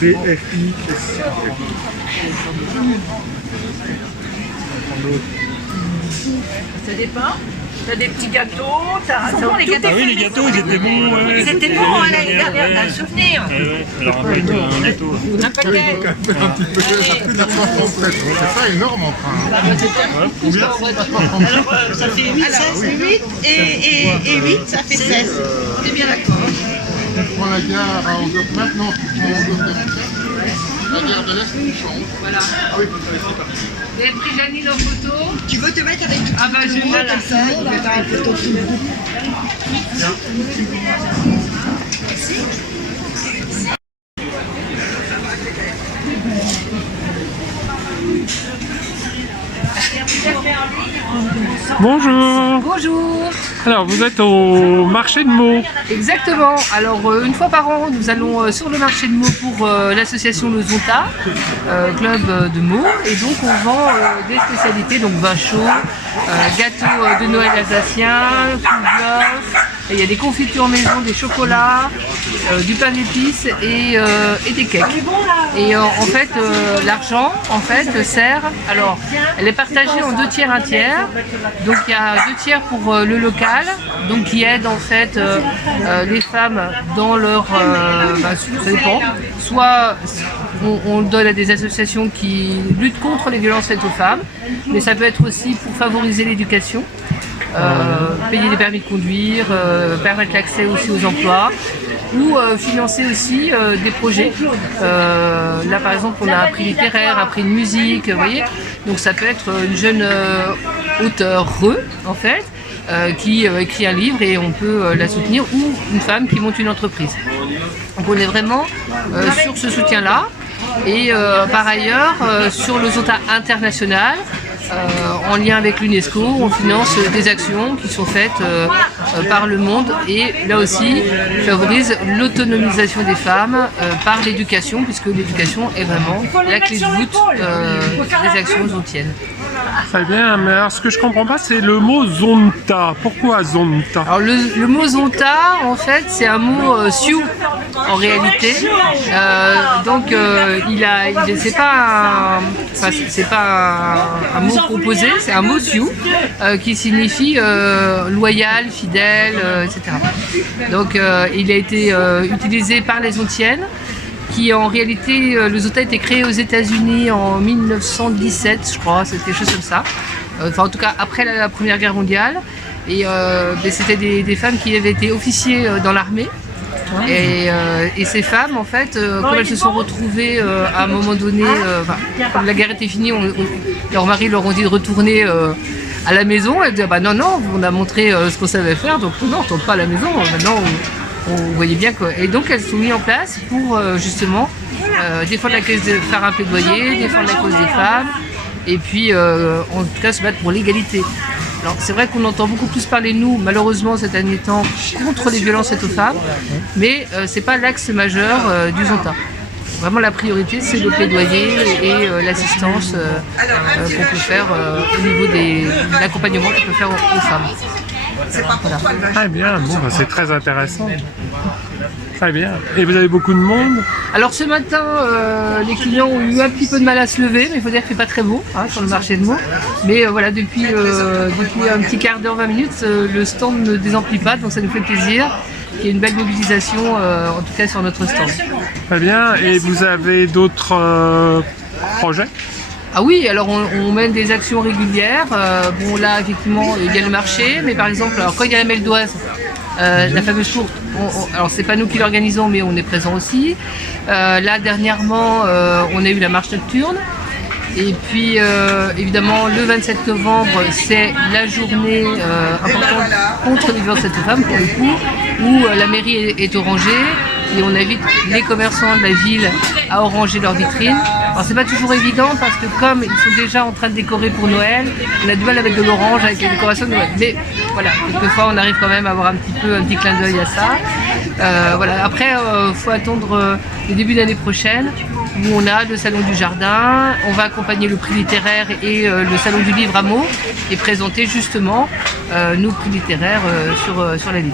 BFI. Ça dépend. T'as des petits gâteaux, t'as bon, les gâteaux. Ah oui, les gâteaux, ils étaient bons. Ouais, Ils étaient bons l'année dernière, t'as le souvenir. Alors un gâteau. Un paquet. Un petit peu, ça coûte à 67. C'est pas énorme enfin. Combien? Alors ça fait 8, 16, 8 et 8, ça fait 16. On est bien d'accord. Tu prends la gare à 11h maintenant, tu prends 11h. La gare de l'Est, tu changes. Voilà. Ah oui, Vous avez pris Janine en photo. Tu veux te mettre avec Ah bah je moi comme ça, on va faire une photo tout le monde. Bonjour. Bonjour. Alors, vous êtes au marché de Meaux. Exactement. Alors une fois par an, nous allons sur le marché de Meaux pour l'association Le Zonta, club de Meaux. Et donc on vend des spécialités, donc vin chaud, gâteaux de Noël alsacien, couve-bluff. Et il y a des confitures maison, des chocolats, du pain d'épices et des cakes. Et en fait, l'argent sert. Alors, elle est partagée en 2 tiers, 1 tiers. Donc il y a 2 tiers pour le local, donc qui aide en fait les femmes dans leur, ça dépend. Soit on le donne à des associations qui luttent contre les violences faites aux femmes, mais ça peut être aussi pour favoriser l'éducation. Payer des permis de conduire, permettre l'accès aussi aux emplois ou financer aussi des projets. Là par exemple on a un prix littéraire, un prix de musique, vous voyez. Donc ça peut être une jeune auteure en fait qui écrit un livre et on peut la soutenir, ou une femme qui monte une entreprise. Donc on est vraiment sur ce soutien là. Et par ailleurs sur le Zonta international, en lien avec l'UNESCO, on finance des actions qui sont faites par le monde et là aussi favorise l'autonomisation des femmes par l'éducation, puisque l'éducation est vraiment la clé de voûte des actions zontiennes. Très bien, mais alors ce que je comprends pas, c'est le mot Zonta. Pourquoi Zonta? Alors le mot Zonta, en fait, c'est un mot Sioux en réalité. Donc c'est pas un mot composé, c'est un mot Sioux qui signifie loyal, fidèle, etc. Donc il a été utilisé par les Zontiennes, qui en réalité, le Zonta a été créé aux États-Unis en 1917, je crois, c'était quelque chose comme ça. Enfin, en tout cas, après la Première Guerre mondiale. Et c'était des femmes qui avaient été officiers dans l'armée. Et ces femmes, en fait, comme elles se sont retrouvées à un moment donné, quand la guerre était finie, leurs maris leur ont dit de retourner à la maison. Elles disaient, bah non, on a montré ce qu'on savait faire, donc non, on ne retourne pas à la maison, maintenant on voyait bien quoi. Et donc elles sont mises en place pour justement défendre la cause, faire un plaidoyer, défendre la cause des femmes, et puis en tout cas se battre pour l'égalité. Alors c'est vrai qu'on entend beaucoup plus parler de nous, malheureusement ces derniers temps, contre les violences faites aux femmes, mais c'est pas l'axe majeur du Zonta. Vraiment la priorité c'est le plaidoyer et l'assistance qu'on peut faire au niveau de l'accompagnement qu'on peut faire aux femmes. Voilà. Très bien, bon, bah, c'est très intéressant. Très bien. Et vous avez beaucoup de monde? Alors ce matin, les clients ont eu un petit peu de mal à se lever, mais il faut dire qu'il ne fait pas très beau sur le marché de Meaux. Mais voilà, depuis un petit quart d'heure, 20 minutes, le stand ne désemplit pas, donc ça nous fait plaisir. Il y a une belle mobilisation, en tout cas sur notre stand. Très bien. Et vous avez d'autres projets? Ah oui, alors on mène des actions régulières. Bon là, effectivement, il y a le marché, mais par exemple, alors, quand il y a la Meldoise, la fameuse tour, alors c'est pas nous qui l'organisons, mais on est présent aussi. Là, dernièrement, on a eu la marche nocturne. Et puis, évidemment, le 27 novembre, c'est la journée importante contre les violences faites aux femmes, pour le coup, où la mairie est orangée et on invite les commerçants de la ville à oranger leurs vitrines. Alors c'est pas toujours évident parce que comme ils sont déjà en train de décorer pour Noël, on a du mal avec de l'orange, avec les décorations de Noël. Mais voilà, quelquefois on arrive quand même à avoir un petit clin d'œil à ça. Voilà. Après, faut attendre le début d'année prochaine où on a le salon du jardin, on va accompagner le prix littéraire et le salon du livre à Meaux et présenter justement nos prix littéraires sur la ville.